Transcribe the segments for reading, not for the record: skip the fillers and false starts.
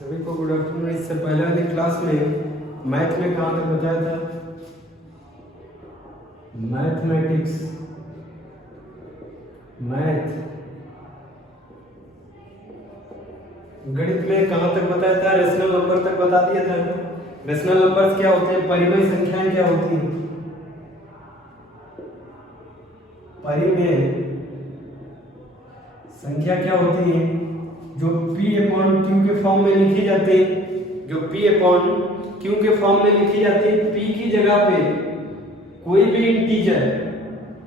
सभी को good afternoon. इससे पहले वाली क्लास में मैथ में कहाँ तक बताया था? मैथमेटिक्स, मैथ गणित में कहाँ तक बताया था? रेशनल नंबर तक बता दिया था। रेशनल नंबर्स क्या होते हैं? परिमेय संख्याएं क्या होती हैं? परिमेय संख्या क्या होती है? जो P अपॉन Q के फॉर्म में लिखी जाती है, जो P अपॉन Q के फॉर्म में लिखी जाती है। P की जगह पे कोई भी इंटीजर,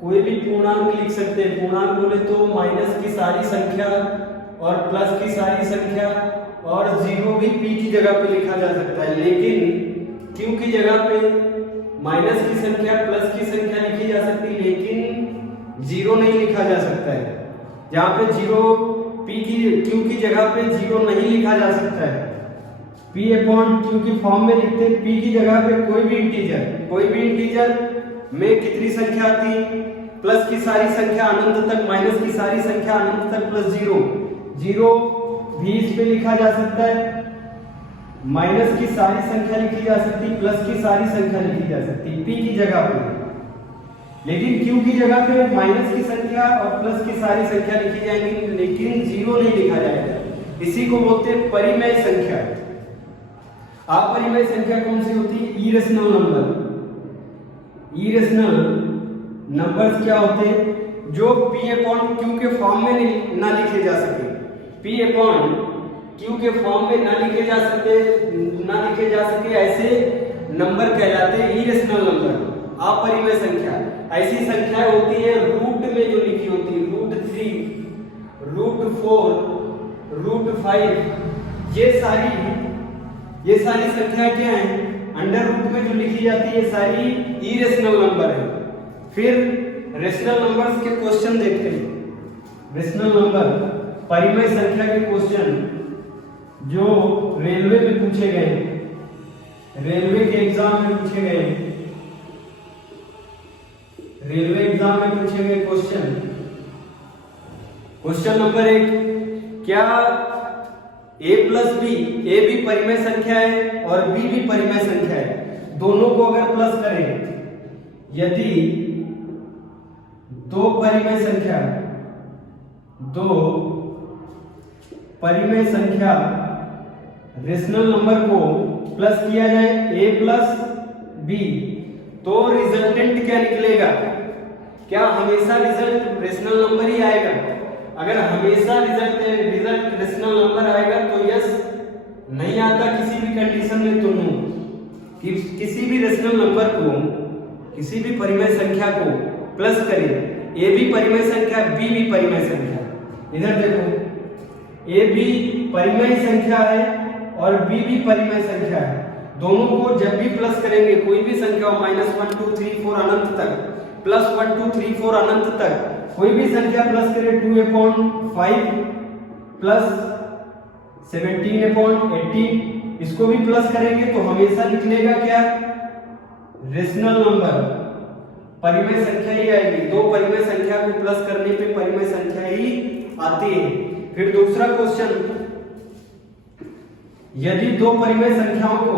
कोई भी पूर्णांक लिख सकते हैं। पूर्णांक बोले तो माइनस की सारी संख्या और प्लस की सारी संख्या और जीरो भी P की जगह पे लिखा जा सकता है। लेकिन Q की जगह पे माइनस की संख्या, प्लस की संख्या लिखी जा सकती है, लेकिन जीरो नहीं लिखा जा सकता है। जहाँ पे जीरो Q की जगह पे जीरो नहीं लिखा जा सकता है। P अपॉन Q की फॉर्म में लिखते हैं। P की जगह पे कोई भी इंटीजर में कितनी संख्या आती है? प्लस की सारी संख्या अनंत तक, माइनस की सारी संख्या अनंत तक, प्लस जीरो भी इस पे लिखा जा सकता है। माइनस की सारी संख्या लिखी जा सकती है, प्लस की सारी संख्या लिखी जा सकती है P की जगह पे। लेकिन Q की जगह पे माइनस की संख्या और प्लस की सारी संख्या लिखी जाएंगी, लेकिन जीरो नहीं लिखा जाएगा। इसी को बोलते हैं परिमेय संख्या। अपरिमेय संख्या कौन सी होती है? Irrational number. इरेशनल नंबर्स क्या होते हैं? जो P अपॉन Q के फॉर्म में ना लिखे जा सके। P अपॉन Q के फॉर्म में ना लिखे जा सके ऐसे नंबर कहलाते हैं इरेशनल नंबर, अपरिमेय संख्या। ऐसी संख्या होती है रूट में जो लिखी होती है, √3, √4, √5, ये सारी संख्या क्या है? अंडर रूट में जो लिखी जाती है सारी इरेशनल नंबर है। फिर रेशनल नंबर्स के क्वेश्चन देखते हैं। रेशनल नंबर, परिमेय संख्या के क्वेश्चन जो रेलवे में पूछे गए, रेलवे के एग्जाम में पूछे गए, रेलवे एग्जाम में पूछे गए क्वेश्चन। क्वेश्चन नंबर 1, क्या a प्लस बी, a भी परिमेय संख्या है और b भी परिमेय संख्या है, दोनों को अगर प्लस करें, यदि दो परिमेय संख्या रेशनल नंबर को प्लस किया जाए a प्लस बी, तो रिजल्टेंट क्या निकलेगा? क्या हमेशा रिजल्ट रेशनल नंबर ही आएगा? अगर हमेशा रिजल्ट रेशनल नंबर आएगा तो यस, नहीं आता किसी भी कंडीशन में तो नो। कि किसी भी रेशनल नंबर को, किसी भी परिमेय संख्या को प्लस करें, ए भी परिमेय संख्या, बी भी परिमेय संख्या। इधर देखो, ए भी परिमेय संख्या है और बी भी परिमेय संख्या है। दोनों को जब भी प्लस करेंगे, कोई भी संख्या हो, -1 2 3 4 अनंत तक, +1 2 3 4 अनंत तक, कोई भी संख्या प्लस करें 2/5 प्लस 17/18, इसको भी प्लस करेंगे तो हमेशा निकलेगा क्या? रेशनल नंबर, परिमेय संख्या ही आएगी। दो परिमेय संख्या को प्लस करने पे परिमेय संख्या ही आती है। फिर दूसरा क्वेश्चन, यदि दो परिमेय संख्याओं को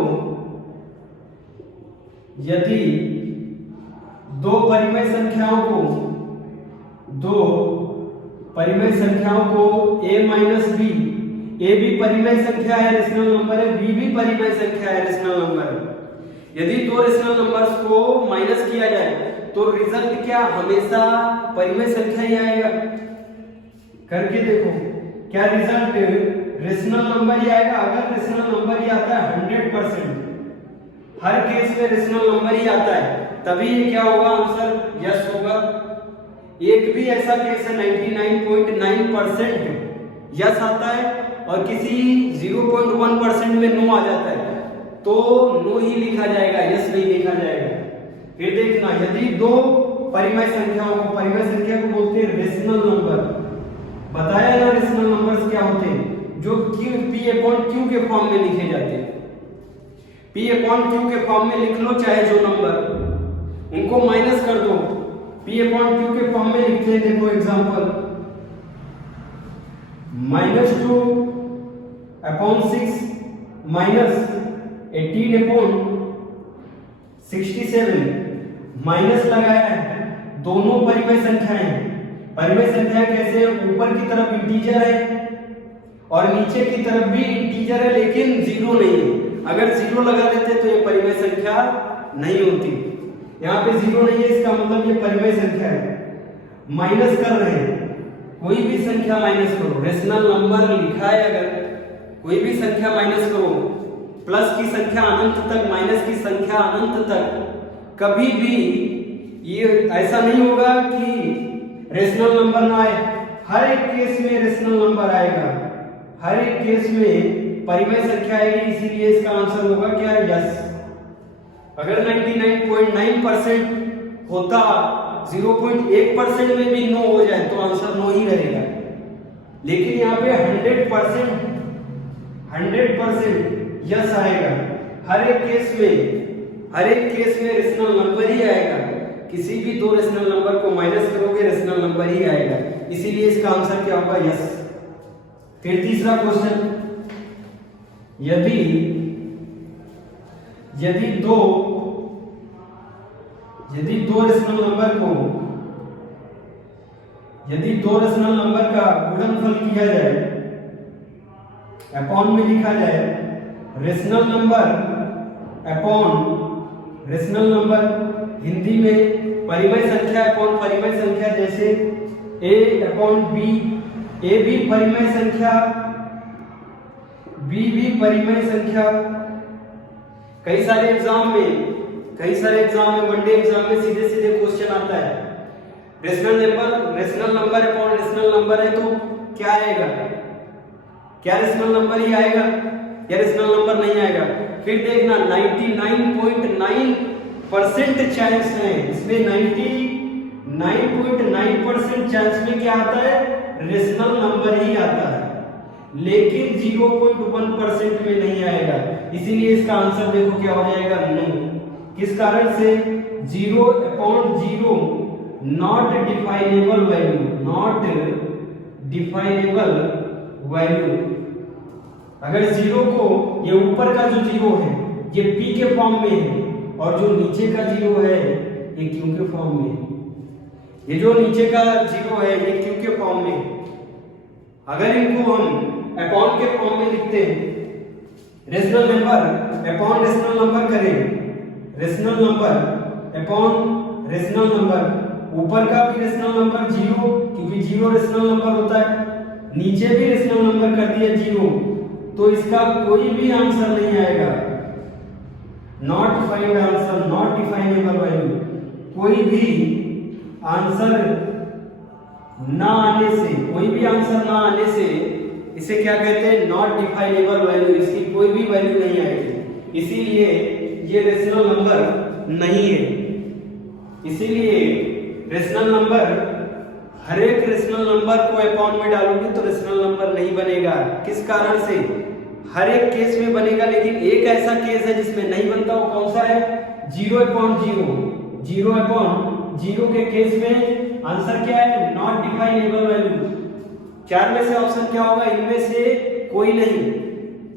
a माइनस बी, a भी परिमेय संख्या है, रेशनल नंबर है, b भी परिमेय संख्या है, रेशनल नंबर है। यदि दो रेशनल नंबर्स को माइनस किया जाए तो रिजल्ट क्या? हमेशा परिमेय संख्या ही आएगा। करके देखो, क्या रिजल्ट रेशनल नंबर ही आएगा? अगर रेशनल नंबर ही आता है 100%, हर केस में रेशनल नंबर ही आता है, तभी ये क्या होगा? आंसर यस होगा। एक भी ऐसा केस है 99.9% यस आता है और किसी 0.1% में नो आ जाता है, तो नो ही लिखा जाएगा, यस नहीं लिखा जाएगा। फिर देखना, यदि दो परिमेय संख्याओं को, परिमेय संख्या को बोलते हैं रेशनल नंबर। बताया ना रेशनल नंबर्स क्या होते हैं? जो P अपॉन Q के फॉर्म में लिखे जाते हैं। P अपॉन Q के फॉर्म में लिख लो, चाहे जो नंबर, उनको माइनस कर दो। P अपॉन Q के फॉर्म में लिखते हैं, देखो एग्जांपल, -2 अपॉन 6 माइनस 18/67 माइनस लगाया है। दोनों परिमेय संख्याएं, परिमेय संख्याएं कैसे है, ऊपर की तरफ इंटीजर है और नीचे की तरफ भी इंटीजर है लेकिन जीरो नहीं है। अगर जीरो लगा देते तो ये परिमेय संख्या नहीं होती। यहाँ पे जीरो नहीं है, इसका मतलब ये परिमेय संख्या है। माइनस कर रहे हैं, कोई भी संख्या माइनस करो, रेशनल नंबर लिखा है, अगर कोई भी संख्या माइनस करो, प्लस की संख्या अनंत तक, माइनस की संख्या अनंत तक, कभी भी ये ऐसा नहीं होगा कि रेशनल नंबर ना आए। हर एक केस में रेशनल नंबर आएगा, हर एक केस में परिमेय संख्या आएगी, इसीलिए इसका आंसर होगा क्या, यस। अगर 99.9% होता, 0.1% में भी नो हो जाए तो आंसर नो ही रहेगा। लेकिन यहाँ पे 100% यस आएगा। हर एक केस में रेशनल नंबर ही आएगा। किसी भी दो रेशनल नंबर को माइनस करोगे रेशनल नंबर ही आएगा, इसीलिए इसका आंसर क्या होगा, यस। फिर तीसरा क्वेश्चन, यदि दो रेशनल नंबर का गुणनफल किया जाए, अपॉन में लिखा जाए, रेशनल नंबर हिंदी में परिमेय संख्या अपॉन परिमेय संख्या, जैसे a अपॉन b, a भी परिमेय संख्या, b भी परिमेय संख्या। कई सारे एग्जाम में वनडे एग्जाम में सीधे क्वेश्चन आता है, rational number upon rational number है तो क्या आएगा, क्या रेशनल नंबर ही आएगा या रेशनल नंबर नहीं आएगा। फिर देखना 99.9% चांस है, इसमें 99.9% चांस में क्या आता है, रेशनल नंबर ही आता है, लेकिन 0.1% में नहीं आएगा। इसीलिए इसका आंसर देखो क्या हो जाएगा, नो। किस कारण से, 0/0 नॉट डिफाइनेबल वैल्यू। अगर जीरो को, ये ऊपर का जो जीरो है ये p के फॉर्म में है और जो नीचे का जीरो है ये q के फॉर्म में है। ये जो नीचे का जीरो है ये q के फॉर्म में। अगर इनको हम अपॉन के फॉर्म में लिखते हैं, rational number upon rational number करें, rational number upon rational number, ऊपर का भी रेशनल नंबर जीरो, क्योंकि जीरो रेशनल नंबर होता है, नीचे भी रेशनल नंबर कर दिया जीरो, तो इसका कोई भी आंसर नहीं आएगा। Not find answer, not definable value. कोई भी आंसर ना आने से, इसे क्या कहते हैं, नॉट डिफाइनेबल वैल्यू। इसकी कोई भी वैल्यू नहीं आएगी, इसीलिए ये रेशनल नंबर नहीं है। इसीलिए रेशनल नंबर, हर एक रेशनल नंबर को अपॉन में डालोगे तो रेशनल नंबर नहीं बनेगा। किस कारण से, हर एक केस में बनेगा, लेकिन एक ऐसा केस है जिसमें नहीं बनता, वो कौन सा है, 0/0 के केस में आंसर क्या है, नॉट डिफाइनेबल वैल्यू। चार में से ऑप्शन क्या होगा, इनमें से कोई नहीं,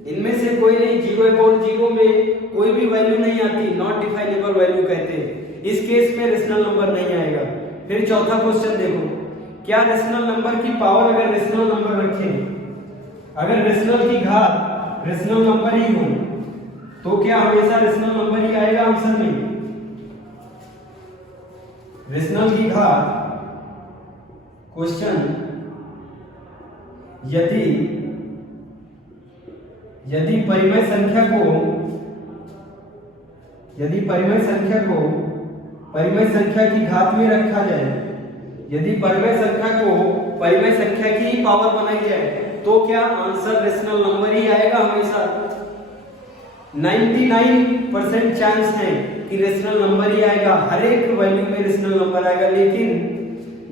0/0 में कोई भी वैल्यू नहीं आती, नॉट डिफाइनेबल वैल्यू कहते हैं। इस केस में रेशनल नंबर नहीं आएगा। फिर चौथा क्वेश्चन देखो, क्या रेशनल नंबर की पावर, अगर रेशनल नंबर रखें, अगर रेशनल की घात रेशनल नंबर ही हो तो क्या हमेशा रेशनल नंबर ही आएगा आंसर में। रेशनल की घात, क्वेश्चन, यदि परिमेय संख्या को परिमेय संख्या की घात में रखा जाए, यदि परिमेय संख्या को परिमेय संख्या की ही पावर बनाई जाए तो क्या आंसर रेशनल नंबर ही आएगा हमेशा। 99% चांस है कि रेशनल नंबर ही आएगा, हर एक वैल्यू में रेशनल नंबर आएगा, लेकिन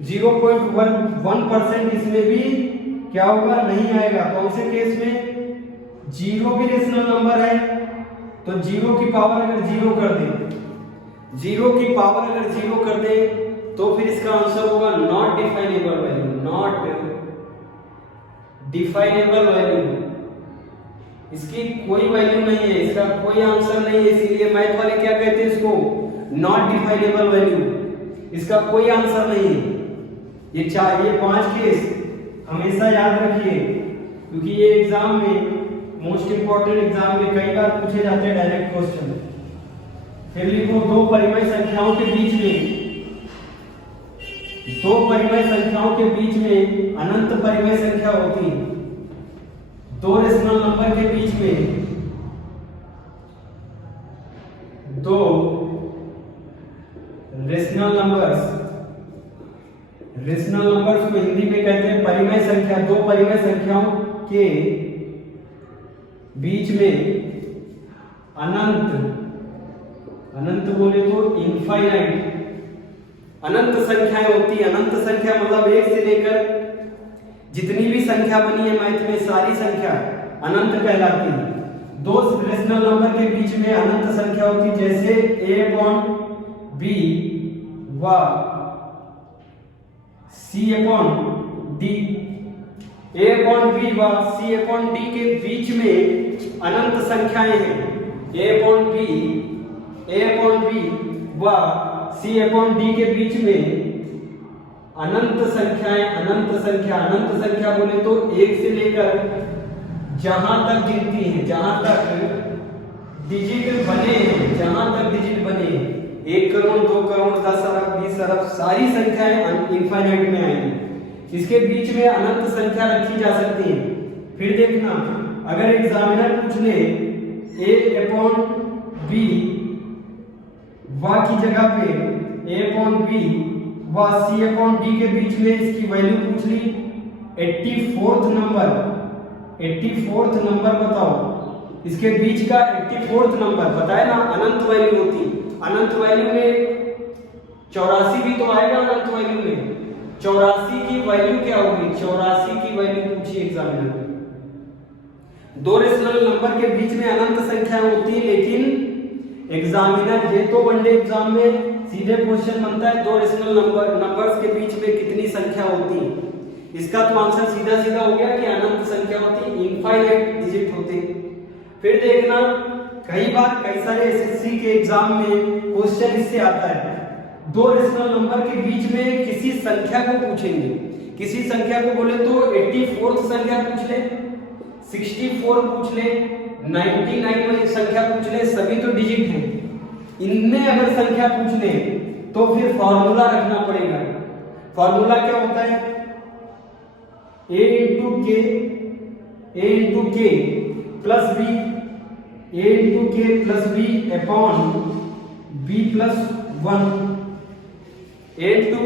0.1% इसमें भी क्या होगा, नहीं आएगा। कौन से केस में, जीरो भी रेशनल नंबर है तो जीरो की पावर अगर जीरो कर दे तो फिर इसका आंसर होगा नॉट डिफाइनेबल वैल्यू। इसकी कोई वैल्यू नहीं है, इसका कोई आंसर नहीं है, इसीलिए मैथ वाले क्या कहते हैं इसको, नॉट डिफाइनेबल वैल्यू, इसका कोई आंसर नहीं है। ये 5 केस हमेशा याद रखिए, क्योंकि ये एग्जाम में मोस्ट इंपॉर्टेंट एग्जाम में कई बार पूछे जाते हैं डायरेक्ट क्वेश्चन। फिर लिखो दो परिमेय संख्याओं के बीच में अनंत परिमेय संख्या होती है। दो रेशनल नंबर के बीच में दो रेशनल नंबर्स को हिंदी में कहते हैं परिमेय संख्या। दो परिमेय संख्याओं के बीच में अनंत बोले तो इनफाइनाइट अनंत संख्याएं होती है। अनंत संख्या मतलब एक से लेकर जितनी भी संख्या बनी है मैथ में सारी संख्या अनंत कहलाती है। दो रेशनल नंबर के बीच में अनंत संख्या होती है, जैसे a/b व c/d। a/b व c/d के बीच में अनंत संख्याएं हैं। a/b व c/d के बीच में अनंत संख्या बोले तो एक से लेकर जहां तक गिनती है, जहां तक डिजिट बने हैं 1 करोड़ 2 करोड़ 10 अरब 20 अरब सारी संख्याएं इनफाइनाइट में आएंगी। इसके बीच में अनंत संख्या रखी जा सकती है। फिर देखना, अगर एग्जामिनर पूछ ले a/b व की जगह पे a/b व c/d के बीच में इसकी वैल्यू पूछ ली 84th नंबर बताओ। इसके बीच का 84th नंबर बताए ना, अनंत वैल्यू होती। अनंत वैल्यू में 84 भी तो आएगा। अनंत वैल्यू में 84 की वैल्यू क्या होगी, 84 की वैल्यू पूछी एग्जामिनर। दो रेशनल नंबर के बीच में अनंत संख्या होती है, लेकिन एग्जामिनर ये तो वनडे एग्जाम में सीधे क्वेश्चन बनता है दो रेशनल नंबर्स के बीच में कितनी संख्या होती है। इसका तो आंसर सीधा सीधा हो गया कि अनंत संख्या होती, इनफाइनाइट डिजिट होते। फिर देखना, कई बार कई सारे एसएससी के एग्जाम में क्वेश्चन इससे आता है, दो रेशनल नंबर के बीच में किसी संख्या को पूछेंगे। किसी संख्या को बोले तो 84th संख्या पूछ ले, 64 पूछ ले, 99 वाली संख्या पूछ ले, सभी तो डिजिट हैं। इनमें अगर संख्या पूछ ले तो फिर फॉर्मूला रखना पड़ेगा। फॉर्मूला क्या होता है, a into k plus b, a into k plus b upon b plus 1, a into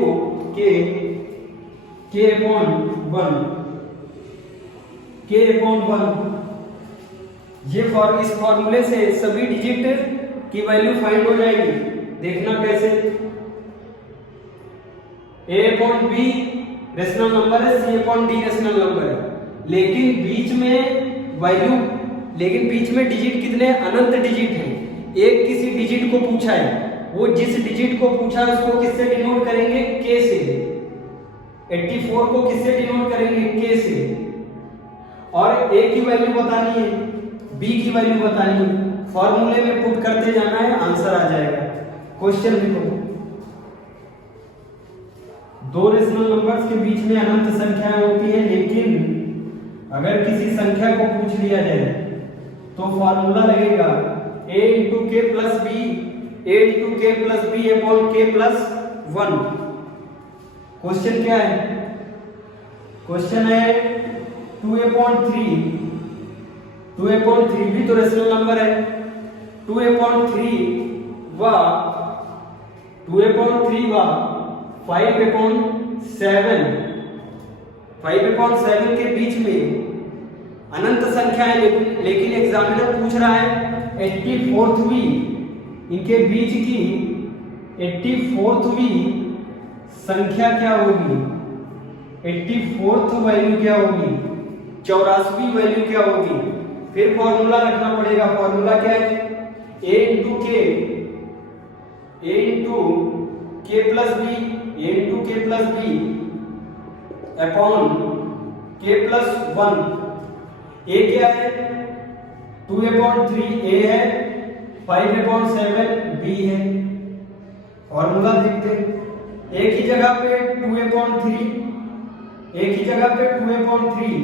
k upon 1। ये इस फॉर्मूले से सभी डिजिट की वैल्यू फाइंड हो जाएगी। देखना कैसे, a/b रेशनल नंबर है, c/d रेशनल नंबर है, लेकिन बीच में डिजिट कितने, अनंत डिजिट हैं। एक किसी डिजिट को पूछा है, वो जिस डिजिट को पूछा है उसको किससे डिनोट करेंगे, k से। 84 को किससे डिनोट करेंगे, k से। और a की वैल्यू बतानी है, b की वैल्यू बतानी है, फॉर्मूले में पुट करते जाना है, आंसर आ जाएगा। क्वेश्चन लिखो, दो रेशनल नंबर्स के बीच में अनंत संख्याएं होती हैं, लेकिन अगर किसी संख्या को पूछ लिया जाए तो फॉर्मूला लगेगा a into k plus b upon k plus 1। Question क्या है, क्वेश्चन है 2/3 भी तो रेशनल नंबर है। 2/3 व 5/7 के बीच में अनंत संख्या है, लेकिन एग्जामिनर पूछ रहा है 84वीं, इनके बीच की 84वीं संख्या क्या होगी, 84th वैल्यू क्या होगी, 84वीं वैल्यू क्या होगी। फिर फॉर्मूला रखना पड़ेगा। फॉर्मूला क्या है, a into k plus b upon k plus 1। a क्या है, 2/3 a है, 5/7 b है। फॉर्मूला देखते हैं। एक ही जगह पे 2/3, एक ही जगह पे 2/3,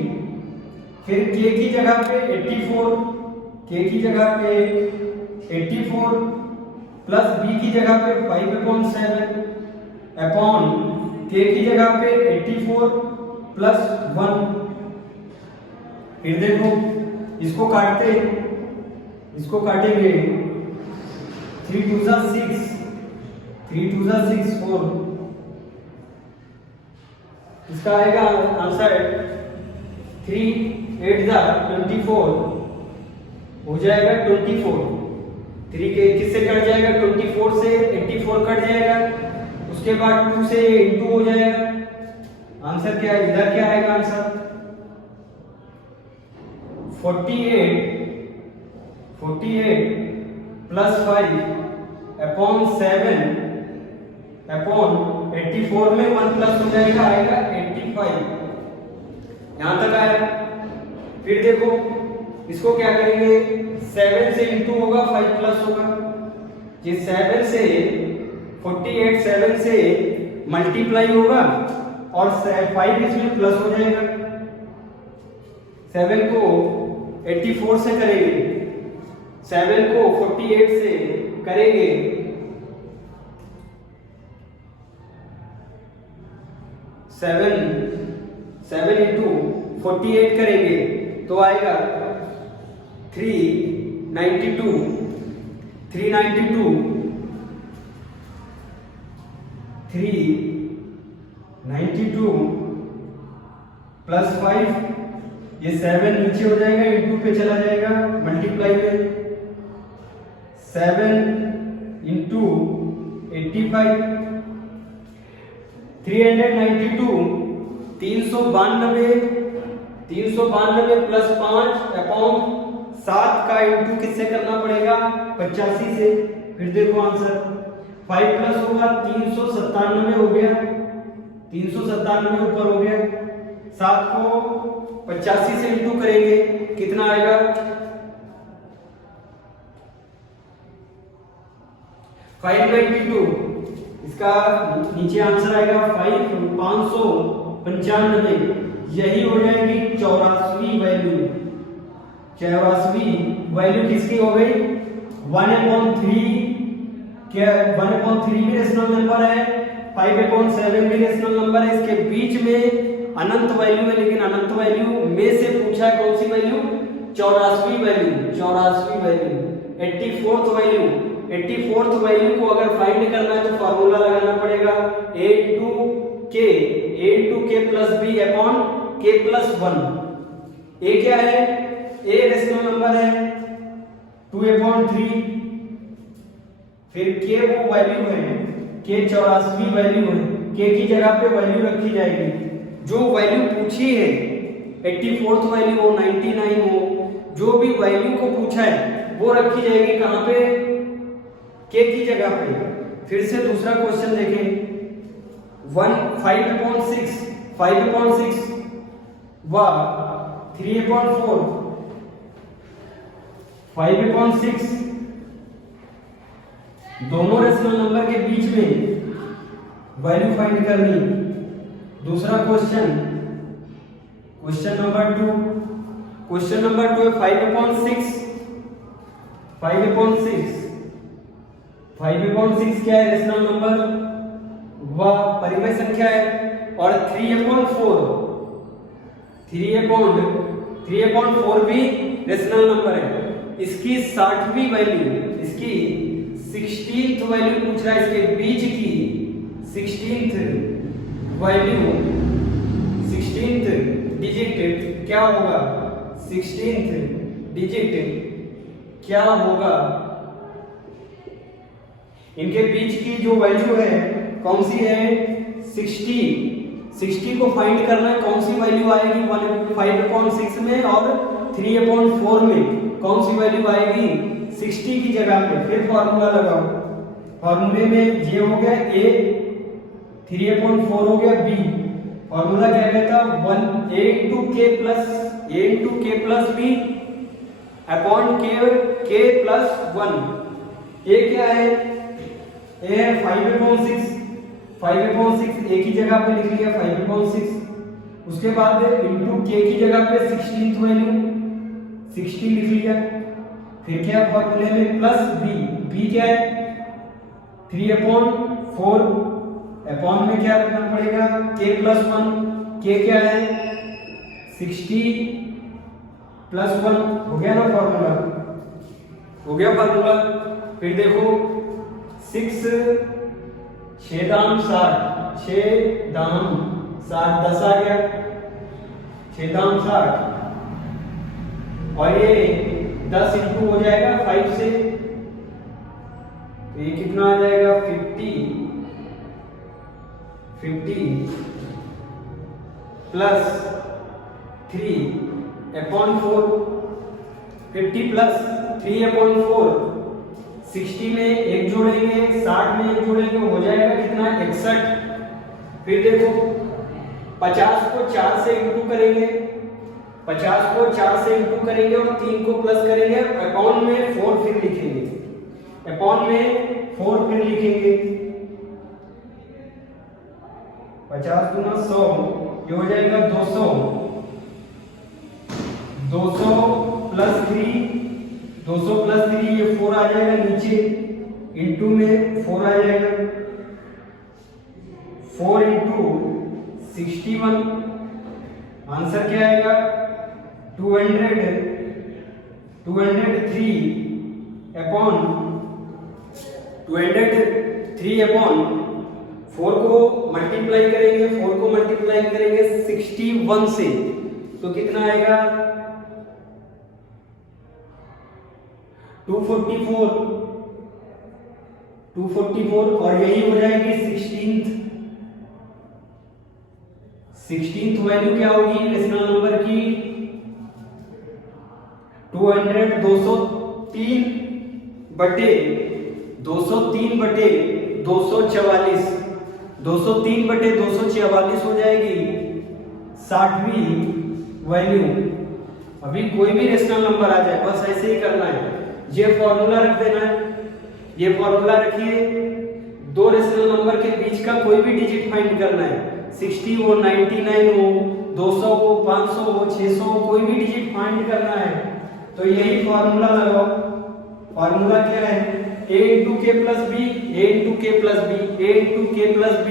फिर k की जगह पे 84, k की जगह पे 84 प्लस b की जगह पे 5/7 अपॉन k की जगह पे 84 प्लस 1। फिर देखो इसको काटते, इसको काटेंगे 3 2 जा 6, 3 2 जा 6 4, इसका आएगा आंसर 3 8 जा 24 हो जाएगा 24। 3 के किससे कट जाएगा? 24 से 84 कट जाएगा, उसके बाद 2 से इंटू हो जाएगा। आंसर क्या है? इधर क्या आएगा आंसर? 48 प्लस 5 अपॉन 7 अपॉन 84 में 1 प्लस हो जाएगा, आएगा 85। यहां तक आया। फिर देखो इसको क्या करेंगे? 7 से इंटू होगा, 5 प्लस होगा। ये 7 से 48 7 से मल्टीप्लाई होगा और 5 इसमें प्लस हो जाएगा। 7 को 84 से करेंगे, 7 को 48 से करेंगे, 7 इंटू 48 करेंगे तो आएगा 392 प्लस 5, ये 7 नीचे हो जाएगा, इंटू पे चला जाएगा, मल्टीप्लाई में 7 इंटू 85 392 392 प्लस 5 अपॉन 7 का इंटू किससे करना पड़ेगा? 85 से। फिर देखो आंसर 5 प्लस होगा 397 हो गया, 397 ऊपर हो गया। 7 को 85 से इंटू करेंगे, कितना आएगा? 592। इसका नीचे आंसर आएगा 595। यही हो जाएगी 84वीं वैल्यू। 84वीं वैल्यू किसकी हो गई? 1/3 क्या 1/3 भी रेशनल नंबर है, 5/7 भी रेशनल नंबर है। इसके बीच में अनंत वैल्यू है, लेकिन अनंत वैल्यू में से पूछा है कौन सी वैल्यू? 84वीं वैल्यू। 84वीं value 84th value. 84th value को अगर फाइंड करना है तो फॉर्मूला लगाना पड़ेगा a into k plus b upon k plus 1। a क्या है? a रेशनल नंबर है 2/3, फिर k वो वैल्यू है, k 84वीं वैल्यू है, k की जगह पे वैल्यू रखी जाएगी। जो वैल्यू पूछी है 84th वैल्यू हो, 99 हो, जो भी वैल्यू को पूछा है वो रखी जाएगी कहां पे? k की जगह पे। फिर से दूसरा क्वेश्चन देखें। 5/6 व 3/4 5/6 दोनों रेशनल नंबर के बीच में वैल्यू फाइंड करनी। दूसरा क्वेश्चन नंबर 2 है 5/6 क्या है? रेशनल नंबर व परिमेय संख्या है। और 3/4 भी रेशनल नंबर है। इसकी 60वीं वैल्यू, इसकी 16th वैल्यू पूछ रहा है। इसके बीच की 16th वैल्यू, 16th डिजिट क्या होगा? 16th डिजिट क्या होगा? इनके बीच की जो वैल्यू है कौन सी है? 60 को फाइंड करना है, कौन सी वैल्यू आएगी? 5/6 में और 3/4 में कौन सी वैल्यू आएगी? 60 की जगह पे। फिर फॉर्मूला लगाओ। फॉर्मूले में ये हो गया a, 3/4 हो गया b। फॉर्मूला क्या कहता है? a into k plus b upon के प्लस 1। ए क्या है? ए है 5/6। 5/6 एक ही जगह पे लिख लिया 5/6। उसके बाद इंटू के की जगह पे 16th वैल्यू 60 लिख लिया। फिर क्या फॉर्मूले में प्लस बी। बी क्या है? 3/4। अपॉन में क्या रखना पड़ेगा? के प्लस 1। के क्या है? 60 प्लस 1। हो गया ना फॉर्मूला? हो गया फॉर्मूला। फिर देखो 6 6 दाम 60, 6 दाम 60 10 आ गया, 6 दाम 60। और ये 10 इंटू हो जाएगा 5 से, तो ये कितना आ जाएगा? 50 प्लस 3/4। 50 प्लस 3/4 60 में एक जोड़ेंगे, 60 में एक जोड़ेंगे, हो जाएगा कितना? 61। फिर देखो 50 को 4 से इंटू करेंगे, 50 को 4 से इंटू करेंगे और 3 को प्लस करेंगे। अपॉन में 4 फिर लिखेंगे, अपॉन में 4 फिर लिखेंगे। 50 गुना 100, ये हो जाएगा 200। 200 प्लस 3, 200 प्लस 3 ये 4 आ जाएगा नीचे, इंटू में 4 आ जाएगा। 4 इंटू 61, आंसर क्या आएगा? 203 अपॉन 4 को मल्टीप्लाई करेंगे, 4 को मल्टीप्लाई करेंगे 61 से, तो कितना आएगा? 244 और यही हो जाएगी 16th वैल्यू क्या होगी रेशनल नंबर की? 203 बटे 244, 203 बटे 244 हो जाएगी 60वीं वैल्यू। अभी कोई भी रेशनल नंबर आ जाए बस ऐसे ही करना है, ये फॉर्मूला रख देना है। ये फॉर्मूला रखिए, दो रेशनल नंबर के बीच का कोई भी डिजिट फाइंड करना है, 60 हो, 99 हो, 200 हो, 500 हो, 600 हो, कोई भी डिजिट फाइंड करना है तो यही फॉर्मूला लगाओ। फॉर्मूला क्या है? a into k plus b, a into k plus b, a into k plus b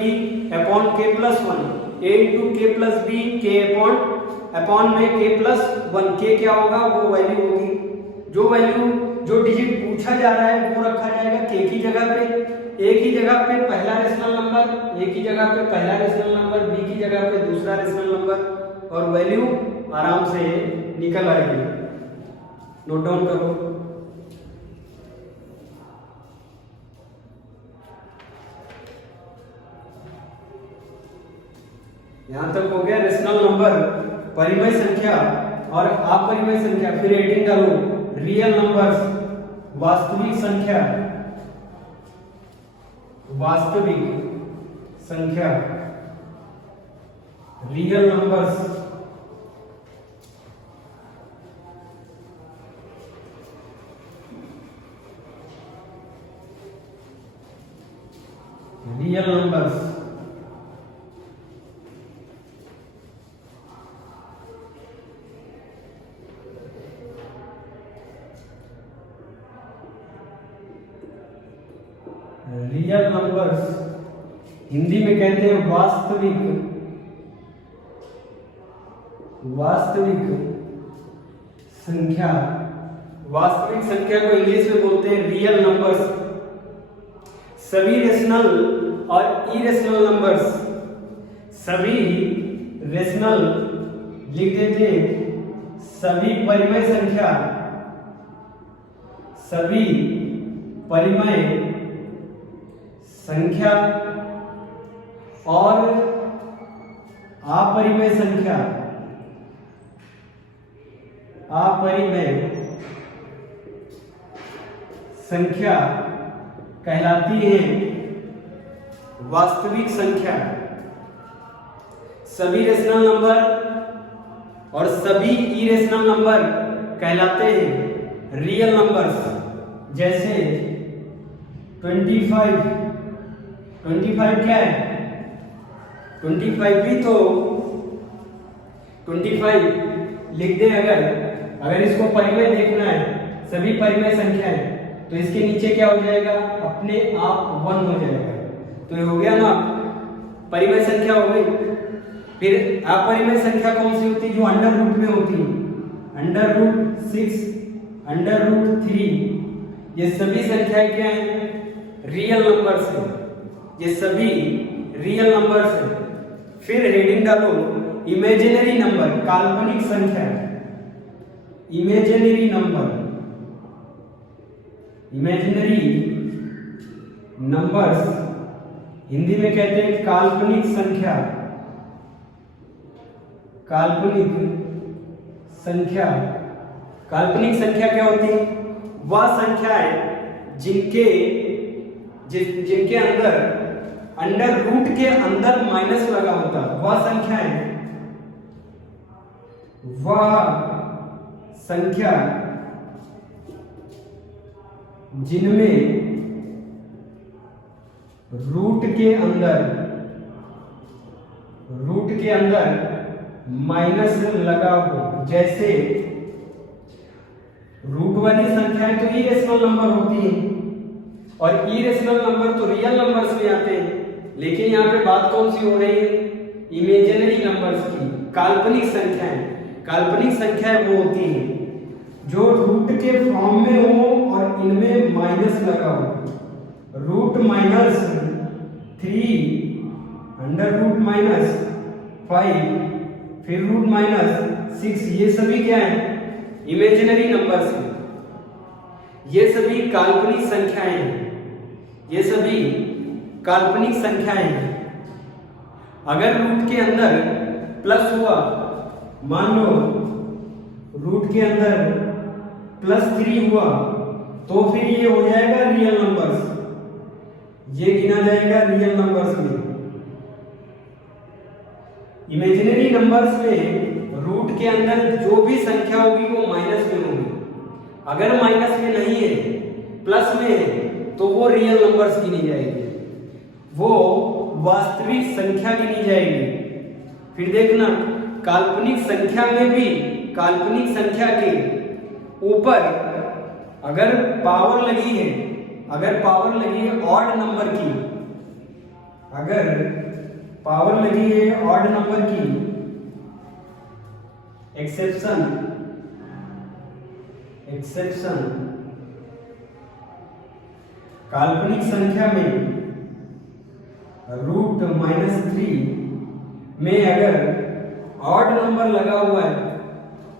upon k plus 1, a into k plus b, k upon में k plus 1, k क्या होगा? वो वैल्यू होगी, जो value जो digit पूछा जा रहा है वो रखा जाएगा k की जगह पे, a की जगह पे पहला रेशनल नंबर, a की जगह पे पहला रेशनल नंबर, b की जगह पे दूसरा रेशनल नंबर, और वैल्यू आराम से निकल आएगी। नोट डाउन करो। यहां तक हो गया रेशनल नंबर, परिमेय संख्या और अपरिमेय संख्या। फिर 18 डालो, रियल नंबर्स, वास्तविक संख्या, वास्तविक संख्या, real numbers, real numbers, real numbers, Hindi में कहते हैं वास्तविक, वास्तविक संख्या। वास्तविक संख्या को इंग्लिश में बोलते हैं रियल नंबर्स। सभी रेशनल और इरेशनल नंबर्स, सभी रेशनल लिख देते हैं, सभी परिमेय संख्या, सभी परिमेय संख्या और अपरिमेय संख्या, अपरिमेय संख्या कहलाती है वास्तविक संख्या। सभी रेशनल नंबर और सभी इरेशनल नंबर कहलाते हैं रियल नंबर्स, जैसे 25 क्या है? 25 भी तो 25 लिख दे। अगर इसको परिमेय देखना है, सभी परिमेय संख्या है, तो इसके नीचे क्या हो जाएगा? अपने आप 1 हो जाएगा। तो ये हो गया ना, परिमेय संख्या हो गई। फिर अपरिमेय संख्या कौन सी होती है? जो अंडर रूट में होती है, अंडर रूट 6, अंडर रूट 3, ये सभी संख्याएं क्या है? रियल नंबर्स है। ये सभी रियल नंबर्स है। फिर हेडिंग डालो इमेजिनरी नंबर, काल्पनिक संख्या, imaginary number, imaginary numbers Hindi में कहते हैं काल्पनिक संख्या। काल्पनिक संख्या, काल्पनिक संख्या क्या होती है? वह संख्याएं जिनके अंदर अंडर रूट के अंदर माइनस लगा होता है, वह संख्या जिनमें रूट के अंदर माइनस लगा हो। जैसे रूट वाली संख्याएं तो इरेशनल नंबर होती है, और इरेशनल नंबर तो रियल नंबर्स में आते हैं। लेकिन यहाँ पे बात कौन सी हो रही है? इमेजिनरी नंबर्स की, काल्पनिक संख्याएं। काल्पनिक संख्याएं वो होती हैं जो रूट के फॉर्म में हो और इनमें माइनस लगा हो। Root minus 3, under root minus 5, फिर रूट माइनस 6, ये सभी क्या है? इमेजिनरी नंबर्स हैं। ये सभी काल्पनिक संख्याएं हैं। ये सभी काल्पनिक संख्याएं हैं। अगर रूट के अंदर प्लस हुआ, मान लो रूट के अंदर +3 हुआ, तो फिर ये हो जाएगा रियल नंबर्स। ये गिना जाएगा रियल नंबर्स में। इमेजिनरी नंबर्स में रूट के अंदर जो भी संख्या होगी वो माइनस में होगी। अगर माइनस में नहीं है, प्लस में है, तो वो रियल नंबर्स गिनी जाएगी, वो वास्तविक संख्या गिनी जाएगी। फिर देखना, काल्पनिक संख्या में भी, काल्पनिक संख्या के ऊपर अगर पावर लगी है, अगर पावर लगी है ऑड नंबर की, अगर पावर लगी है ऑड नंबर की, एक्सेप्शन काल्पनिक संख्या में रूट -3 में अगर ऑड नंबर लगा हुआ है,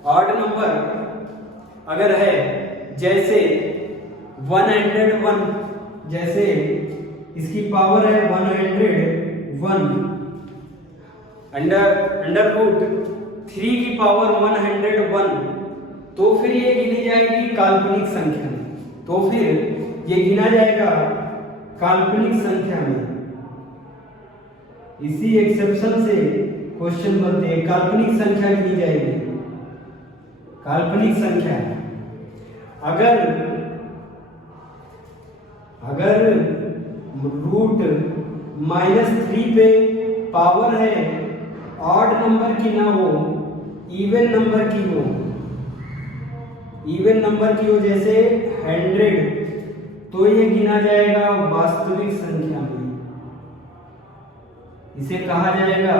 ऑड नंबर अगर है, जैसे 101, जैसे इसकी पावर है 101, अंडर रूट 3 की पावर 101, तो फिर ये गिनी जाएगी काल्पनिक संख्या में। तो फिर ये गिना जाएगा काल्पनिक संख्या में। इसी एक्सेप्शन से क्वेश्चन बनते हैं, काल्पनिक संख्या गिनी जाएगी, काल्पनिक संख्या। अगर रूट -3 पे पावर है ऑड नंबर की ना हो, इवन नंबर की हो, इवन नंबर की हो, जैसे 100, तो ये गिना जाएगा वास्तविक संख्या में। इसे कहा जाएगा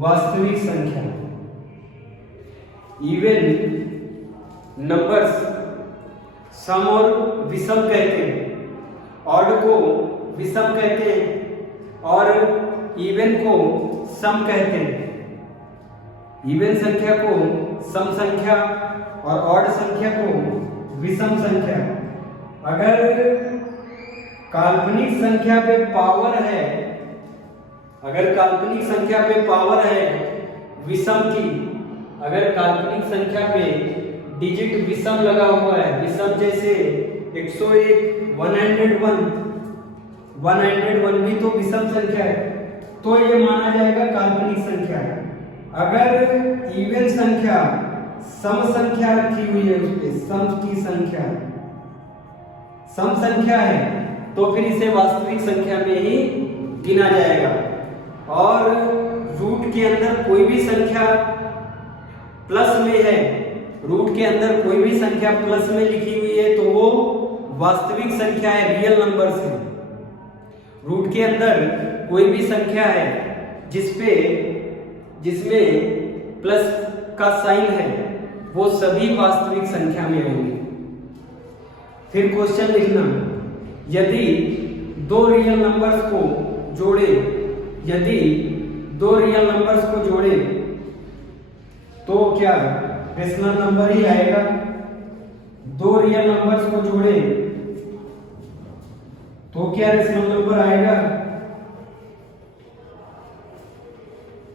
वास्तविक संख्या। इवन नंबर्स सम और विषम कहते हैं, ऑड को विषम कहते हैं और इवन को सम कहते हैं। इवन संख्या को सम संख्या और ऑड संख्या को विषम संख्या। अगर काल्पनिक संख्या पे पावर है, अगर काल्पनिक संख्या पे पावर है विषम की, अगर काल्पनिक संख्या पे डिजिट विषम लगा हुआ है, विषम जैसे 101, 101 भी तो विषम संख्या है, तो ये माना जाएगा काल्पनिक संख्या है। अगर इवन संख्या सम संख्या रखी हुई है, उस पे सम की संख्या, सम संख्या है तो फिर इसे वास्तविक संख्या में ही गिना जाएगा। और रूट के अंदर कोई भी संख्या प्लस में है, रूट के अंदर कोई भी संख्या प्लस में लिखी हुई है तो वो वास्तविक संख्या है, रियल नंबर्स है। रूट के अंदर कोई भी संख्या है जिसमें प्लस का साइन है, वो सभी वास्तविक संख्या में आएंगे। फिर क्वेश्चन लिखना, यदि दो रियल नंबर्स को जोड़े, यदि दो रियल नंबर्स को जोड़े तो क्या रेशनल नंबर ही आएगा? दो रियल नंबर्स को जोड़े तो क्या रेशनल नंबर आएगा?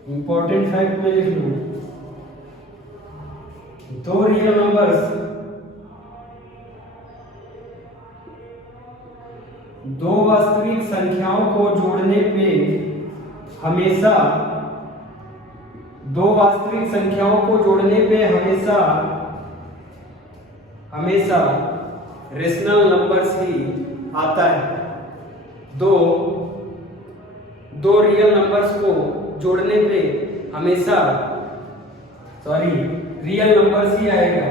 इंपॉर्टेंट फैक्ट में लिख लूं, दो रियल नंबर्स, दो वास्तविक संख्याओं को जोड़ने पे हमेशा, दो वास्तविक संख्याओं को जोड़ने पे हमेशा हमेशा रेशनल नंबर्स ही आता है। दो रियल नंबर्स को जोड़ने पे हमेशा रियल नंबर्स ही आएगा।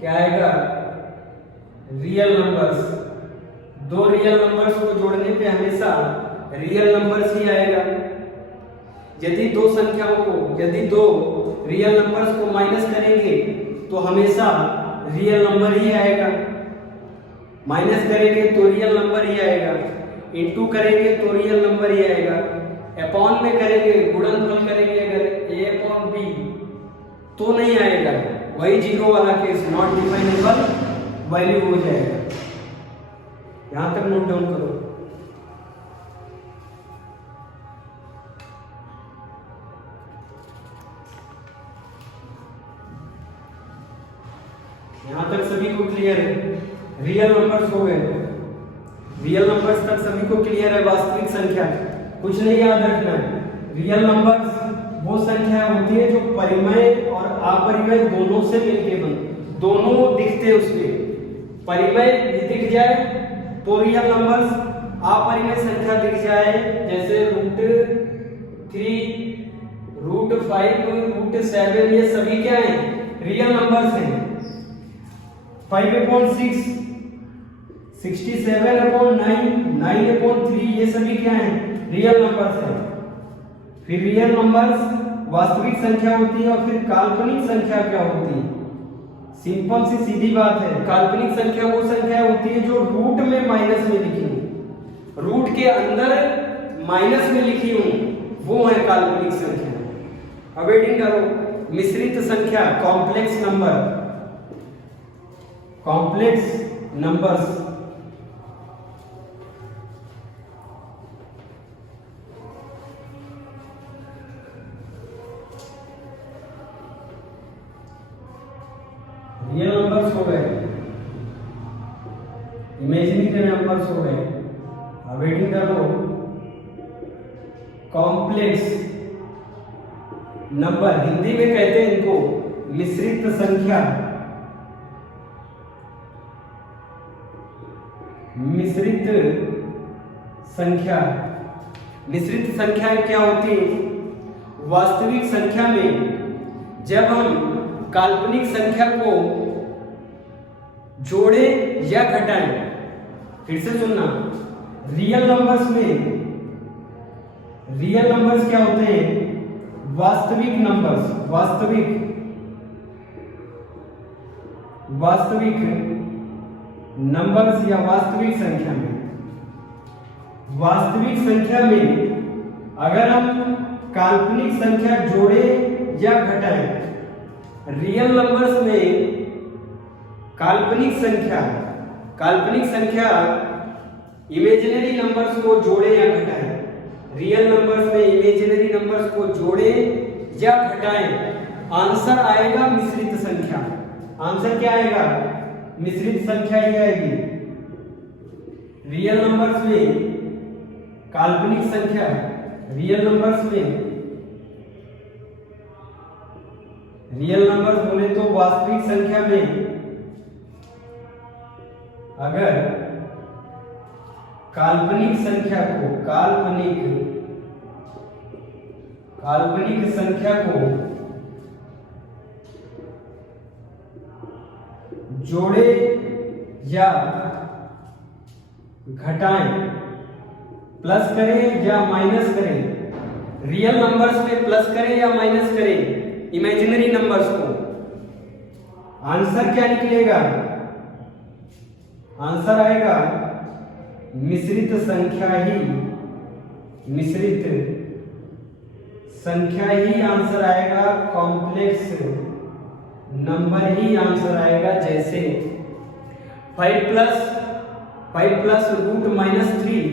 क्या आएगा? Real numbers. दो रियल नंबर्स को जोड़ने पे हमेशा रियल नंबर्स ही आएगा। यदि दो संख्याओं को, यदि दो रियल नंबर्स को माइनस करेंगे तो हमेशा रियल नंबर ही आएगा। माइनस करेंगे तो रियल नंबर ही आएगा, इनटू करेंगे तो रियल नंबर ही आएगा, अपॉन में करेंगे, गुणनफल करेंगे अगर a अपॉन b तो नहीं आएगा, वही जीरो वाला केस, नॉट डिफाइनेबल वैल्यू हो जाएगा। यहां तक नोट डाउन करो। यहां तक सभी को क्लियर है? रियल नंबर्स हो गए, रियल नंबर्स तक सभी को क्लियर है। वास्तविक संख्या कुछ नहीं याद रखना है। रियल नंबर्स वो संख्या होती है जो परिमेय और अपरिमेय दोनों से मिलके दोनों दिखते उसमें। परिमेय दिख जाए तो रियल नंबर्स, अपरिमेय संख्या दिख जाए जैसे √3, √5, √7, ये सभी क्या है? रियल नंबर्स हैं। 5/6, 67/9, 9/3, ये सभी क्या हैं? रियल नंबर्स हैं। फिर रियल नंबर्स वास्तविक संख्या होती है और फिर काल्पनिक संख्या क्या होती है? सिंपल सी सीधी बात है, काल्पनिक संख्या वो संख्या होती है जो रूट में माइनस में लिखी हो, रूट के अंदर माइनस में लिखी हो, वो है काल्पनिक संख्या। अब एडिंग करो, मिश्रित संख्या, complex number, complex numbers, real numbers हो गए, इमेजिनरी नंबर्स हो गए। अब वेटिंग करो, कॉम्प्लेक्स नंबर, हिंदी में कहते हैं इनको मिश्रित संख्या। मिश्रित संख्या, मिश्रित संख्या क्या होती है? वास्तविक संख्या में जब हम काल्पनिक संख्या को जोड़े या घटाएं, फिर से सुनना, रियल नंबर्स में, रियल नंबर्स क्या होते हैं? वास्तविक नंबर्स, वास्तविक नंबर्स या वास्तविक संख्या में, वास्तविक संख्या में अगर हम काल्पनिक संख्या जोड़े या घटाएं, रियल नंबर्स में काल्पनिक संख्या इमेजिनरी नंबर्स को जोड़े या घटाएं, रियल नंबर्स में इमेजिनरी नंबर्स को जोड़े या घटाएं, आंसर आएगा मिश्रित संख्या। आंसर क्या आएगा? मिश्रित संख्या ही आएगी। रियल नंबर्स में काल्पनिक संख्या, रियल नंबर्स में रियल नंबर बोले तो वास्तविक संख्या में अगर काल्पनिक संख्या को काल्पनिक संख्या को जोड़े या घटाएं, प्लस करें या माइनस करें, रियल नंबर्स पे प्लस करें या माइनस करें इमेजिनरी नंबर्स को, आंसर क्या निकलेगा? आंसर आएगा मिश्रित संख्या ही आंसर आएगा, कॉम्प्लेक्स नंबर ही आंसर आएगा। जैसे 5 प्लस रूट माइनस 3,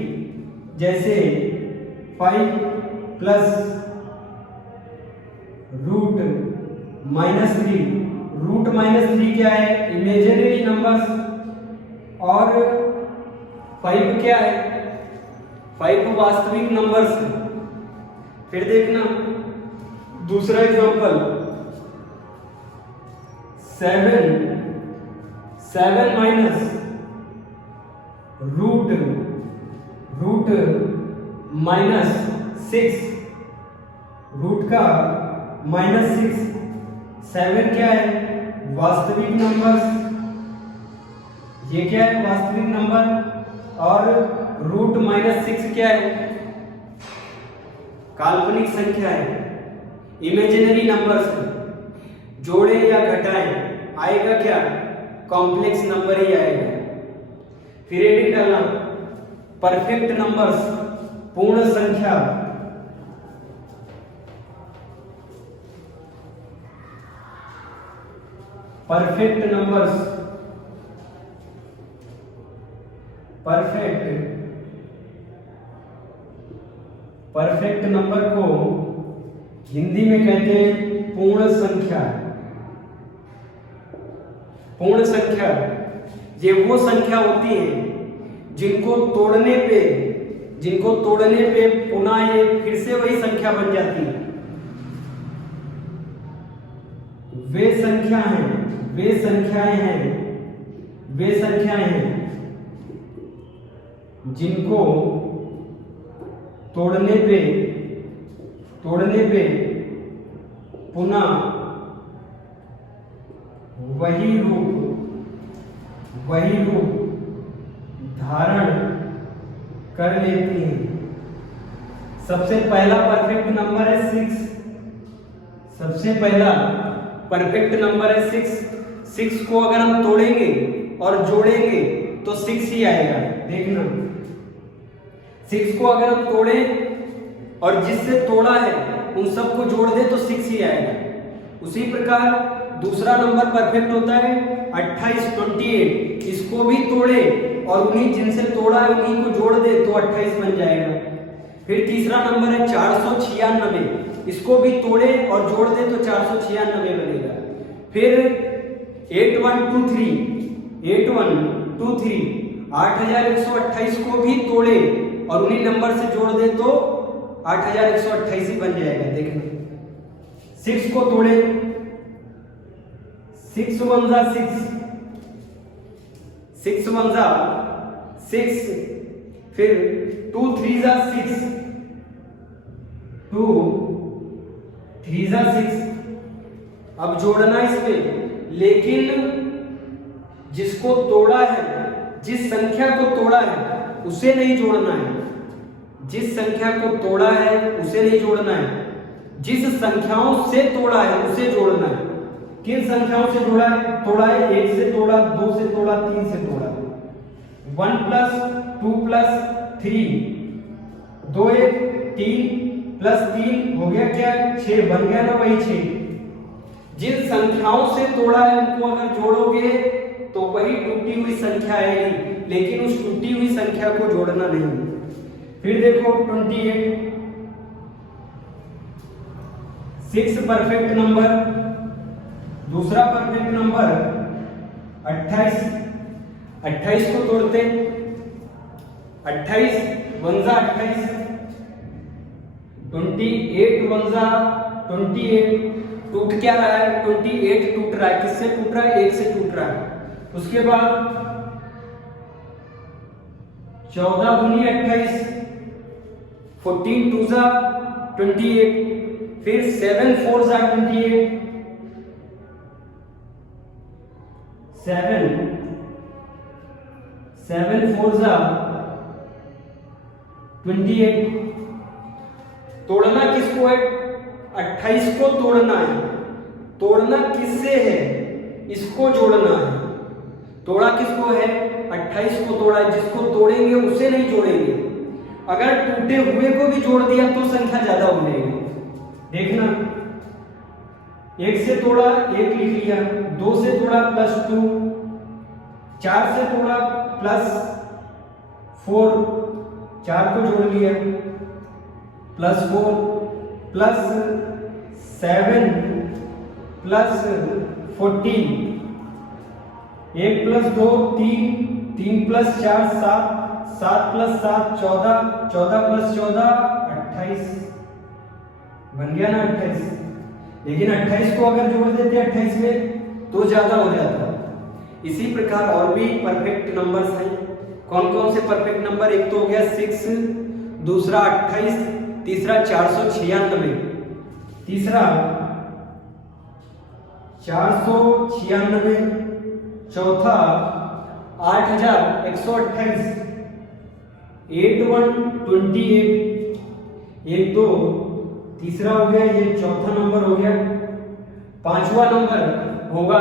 जैसे 5 plus root minus 3, root minus 3 क्या है? इमेजिनरी नंबर्स, और 5 क्या है? 5 वास्तविक नंबर्स है। फिर देखना दूसरा example, 7 minus root minus 6, root का माइनस 6, 7 क्या है? वास्तविक नंबर्स, ये क्या है? वास्तविक नंबर, और रूट माइनस 6 क्या है? काल्पनिक संख्या है, इमेजिनरी नंबर्स है। जोड़े या घटाएं, आएगा क्या? कॉम्प्लेक्स नंबर ही आएगा। फिर एडिंग डालना, परफेक्ट नंबर्स, पूर्ण संख्या, परफेक्ट नंबर्स, परफेक्ट नंबर को हिंदी में कहते हैं पूर्ण संख्या। पूर्ण संख्या ये वो संख्या होती है जिनको तोड़ने पे पुनः ये फिर से वही संख्या बन जाती है। वे संख्याएं हैं जिनको तोड़ने पे पुनः वही रूप धारण कर लेती हैं। सबसे पहला परफेक्ट नंबर है 6, सबसे पहला परफेक्ट नंबर है 6। 6 को अगर हम तोड़ेंगे और जोड़ेंगे तो 6 ही आएगा। देखना, 6 को अगर हम तोड़े और जिससे तोड़ा है उन सबको जोड़ दे तो 6 ही आएगा। उसी प्रकार दूसरा नंबर परफेक्ट होता है 28, 28। इसको भी तोड़े और उन्हीं जिनसे तोड़ा है उन्हीं को जोड़ दे तो 28 बन जाएगा। फिर तीसरा नंबर है 496। इसको भी तोड़े और जोड़ दे तो 496 बनेगा। फिर 8123, 8123 को भी तोड़े और उन्हीं नंबर से जोड़ दे तो 8128 ही बन जाएगा। देखना, 6 को तोड़े, 6 1 जा 6, 6 1 जा 6, फिर 2 3 जा 6, 2 3 जा 6। अब जोड़ना इसमें, लेकिन जिसको तोड़ा है, जिस संख्या को तोड़ा है उसे नहीं जोड़ना है। जिस संख्या को तोड़ा है उसे नहीं जोड़ना है, जिस संख्याओं से तोड़ा है उसे जोड़ना है। किन संख्याओं से तोड़ा है? 1 से तोड़ा, 2 से तोड़ा, 3 से तोड़ा। 1 + 2 + 3, 2 1 3 + 3 हो गया क्या? 6 बन गया ना, वही 6। जिन संख्याओं से तोड़ा है उनको अगर जोड़ोगे तो वही टूटी हुई संख्या आएगी, लेकिन उस टूटी हुई संख्या को जोड़ना नहीं। फिर देखो 28, 6 परफेक्ट नंबर, दूसरा परफेक्ट नंबर 28। 28 को तोड़ते, 28 1 जा 28, 28 1 जा 28, 2 टूट क्या रहा है, 28 टूट रहा है। किससे टूट रहा है, 1 से टूट रहा है। उसके बाद 14 दूनी 28, 14 टू जा 28, फिर 7 4 जा 28, 7 4 जा 28। तोड़ना किसको है, 28 को तोड़ना है। तोड़ना किससे है, इसको जोड़ना है। तोड़ा किसको है, 28 को तोड़ा है। जिसको तोड़ेंगे उसे नहीं जोड़ेंगे। अगर टूटे हुए को भी जोड़ दिया तो संख्या ज्यादा हो जाएगी। देखना, 1 से तोड़ा 1 लिख लिया, 2 से तोड़ा +2, 4 से तोड़ा +4, 4 को जोड़ लिया, +4 +7 +14, 1 + 2 3, 3 + 4 7, 7 + 7 14, 14 + 14 28। बन गया ना 28। लेकिन 28 को अगर जोड़ देते 28 में तो ज्यादा हो जाता। इसी प्रकार और भी परफेक्ट नंबर्स हैं। कौन कौन से परफेक्ट नंबर, एक तो हो गया 6, दूसरा 28, तीसरा 496, तीसरा 496, चौथा 8128, 8128, एक तो तीसरा हो गया, ये चौथा नंबर हो गया। पांचवा नंबर होगा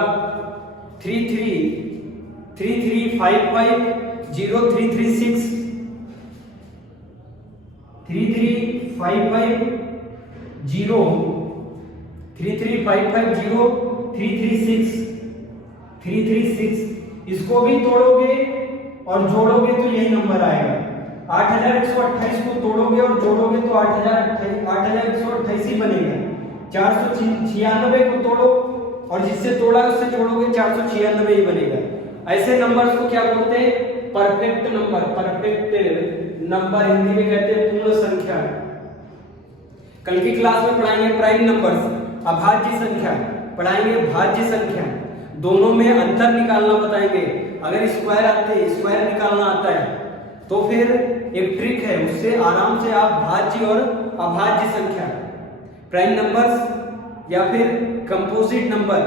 33550336, 33550 इसको भी तोड़ोगे और जोड़ोगे तो यही नंबर आएगा। 8128 को तोड़ोगे और जोड़ोगे तो 8128 ही बनेगा। 496 को तोड़ो और जिससे तोड़ा उससे जोड़ोगे 496 ही बनेगा। ऐसे नंबर्स को क्या बोलते हैं, perfect number. Perfect number Hindi में कहते हैं पूर्ण संख्या। कल की क्लास में पढ़ाएंगे प्राइम नंबर्स, अभाज्य संख्या, पढ़ाएंगे भाज्य संख्या। दोनों में अंतर निकालना बताएंगे। अगर स्क्वायर निकालना आता है तो फिर एक ट्रिक है, उससे आराम से आप भाज्य और अभाज्य संख्या, प्राइम नंबर्स या फिर कंपोजिट नंबर,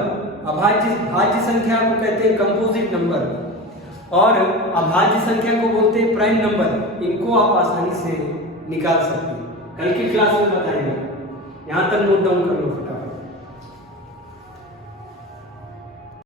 भाज्य संख्या को कहते हैं कंपोजिट नंबर और अभाज्य संख्या को बोलते हैं प्राइम नंबर। इनको आप आसानी से निकाल सकते हैं। कल की क्लास में बताएंगे। यहां तक नोट डाउन कर लो।